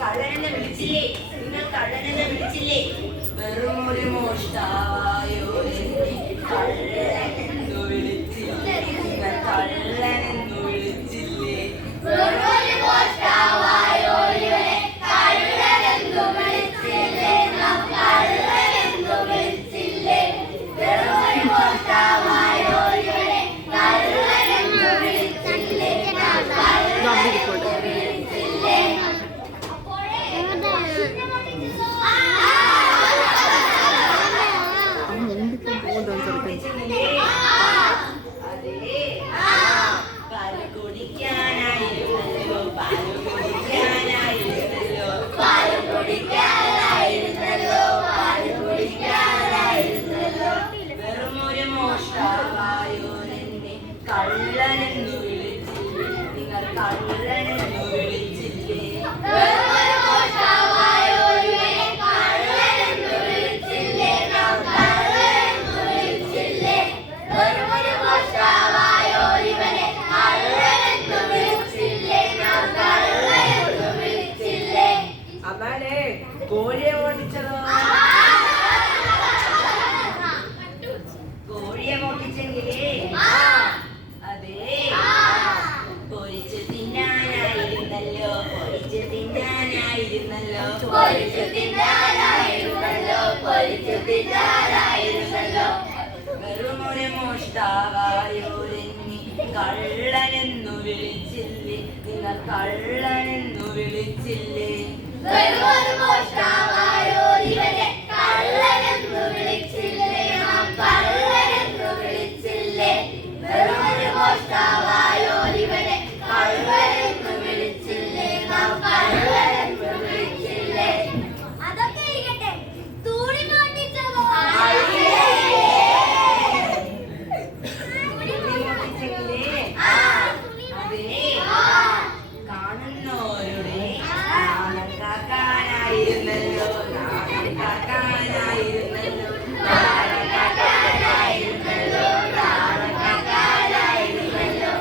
കള്ളനെന്ന് വിളിച്ചില്ലേ? നിങ്ങൾ കള്ളനെന്ന് വിളിച്ചില്ലേ? വെറും ഒരു മോഷ്ടാവായോ എന്നെ കള്ളനെന്നു വിളിച്ചില്ലേ? നിങ്ങൾ കള്ളനെന്നു വിളിച്ചില്ലേ? വെറും ഒരു മോഷ്ടാവായോ ഇവനെ കള്ളനെന്നു വിളിച്ചില്ലേ? നാം കള്ളനെന്നു വിളിച്ചില്ലേ? വെറും ഒരു മോഷ്ടാവായോ ഇവനെ കള്ളനെന്നു വിളിച്ചില്ലേ? നാം കള്ളനെന്നു വിളിച്ചില്ലേ? വെറുമൊരു മോഷ്ടാവായോ എന്നെ കള്ളനെന്നു വിളിച്ചില്ലേ? നിങ്ങൾ കള്ളനെന്നു വിളിച്ചില്ലേ? വെറുമൊരു മോഷ്ടാവായോ ഇവനെ കള്ളനെന്നു വിളിച്ചില്ലേ? നാം കള്ളനെന്നു വിളിച്ചില്ലേ? വെറുമൊരു മോഷ്ടാവായോ ഇവനെ കള്ളനെന്നു വിളിച്ചില്ലേ? നാം കള്ളനെന്നു വിളിച്ചില്ലേ? അമ്മാനെ കോഴിയെ ഓടിച്ചതോ? കോഴിയെ മോട്ടിച്ചെങ്കിലേ അതെ പൊരിച്ചു തിന്നാനായിരുന്നല്ലോ, പൊരിച്ചു തിന്നാനായിരുന്നല്ലോ, പൊരിച്ചു തിന്നാനായിരുന്നല്ലോ, പൊരിച്ചു തിന്നാനായിരുന്നല്ലോ. വെറുമൊരു മോഷ്ടാവായോ എന്നെ കള്ളനെന്നു വിളിച്ചില്ലേ? നിങ്ങൾ കള്ളനെന്നു വിളിച്ചില്ലേ? വെറുമൊരു മോഷ്ടാവായോ ഇവനെ കള്ളനെന്നു വിളിച്ചില്ലേ? നാം കള്ളനെന്നു വിളിച്ചില്ലേ? വെറുമൊരു മോഷ്ടാവായോ ഇവനെ കള്ളനെന്നു വിളിച്ചില്ലേ? നാം കള്ളനെന്നു വിളിച്ചില്ലേ? അതൊക്കെ ഇരിക്കട്ടെ, തൂണി മോട്ടിച്ചതോ? കാണുന്നോരുടെ നാണം കാക്കാനായിരുന്നല്ലോ, നാണം കാക്കാനായിരുന്നല്ലോ, നാണം കാക്കാനായിരുന്നല്ലോ, നാണം കാക്കാനായിരുന്നല്ലോ.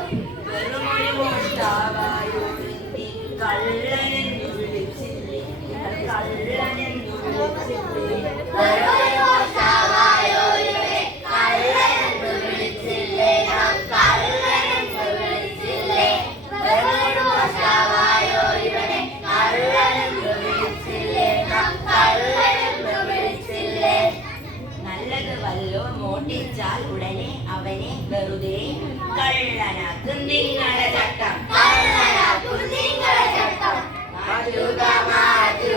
വെറുമൊരു മോഷ്ടാവായോ എന്നെ കള്ളനെന്നു വിളിച്ചില്ലേ? നിങ്ങൾ കള്ളനെന്നു വിളിച്ചില്ലേ? വെറുമൊരു മോഷ്ടാവായോ ഇവനെ കള്ളനെന്നു വിളിച്ചില്ലേ? നാം കള്ളനെന്നു വിളിച്ചില്ലേ? വെറുമൊരു മോഷ്ടാവായോ ഇവനെ കള്ളനെന്നു വിളിച്ചില്ലേ? നാം കള്ളനെന്നു വിളിച്ചില്ലേ? നല്ലത് വല്ലോ മോട്ടിച്ചാൽ ഉടനെ അവനെ വെറുതെ കള്ളനാക്കും നിങ്ങളുടെ ചട്ടം, കള്ളനാക്കും നിങ്ങളുടെ ചട്ടം. മാറ്റുക മാറ്റുക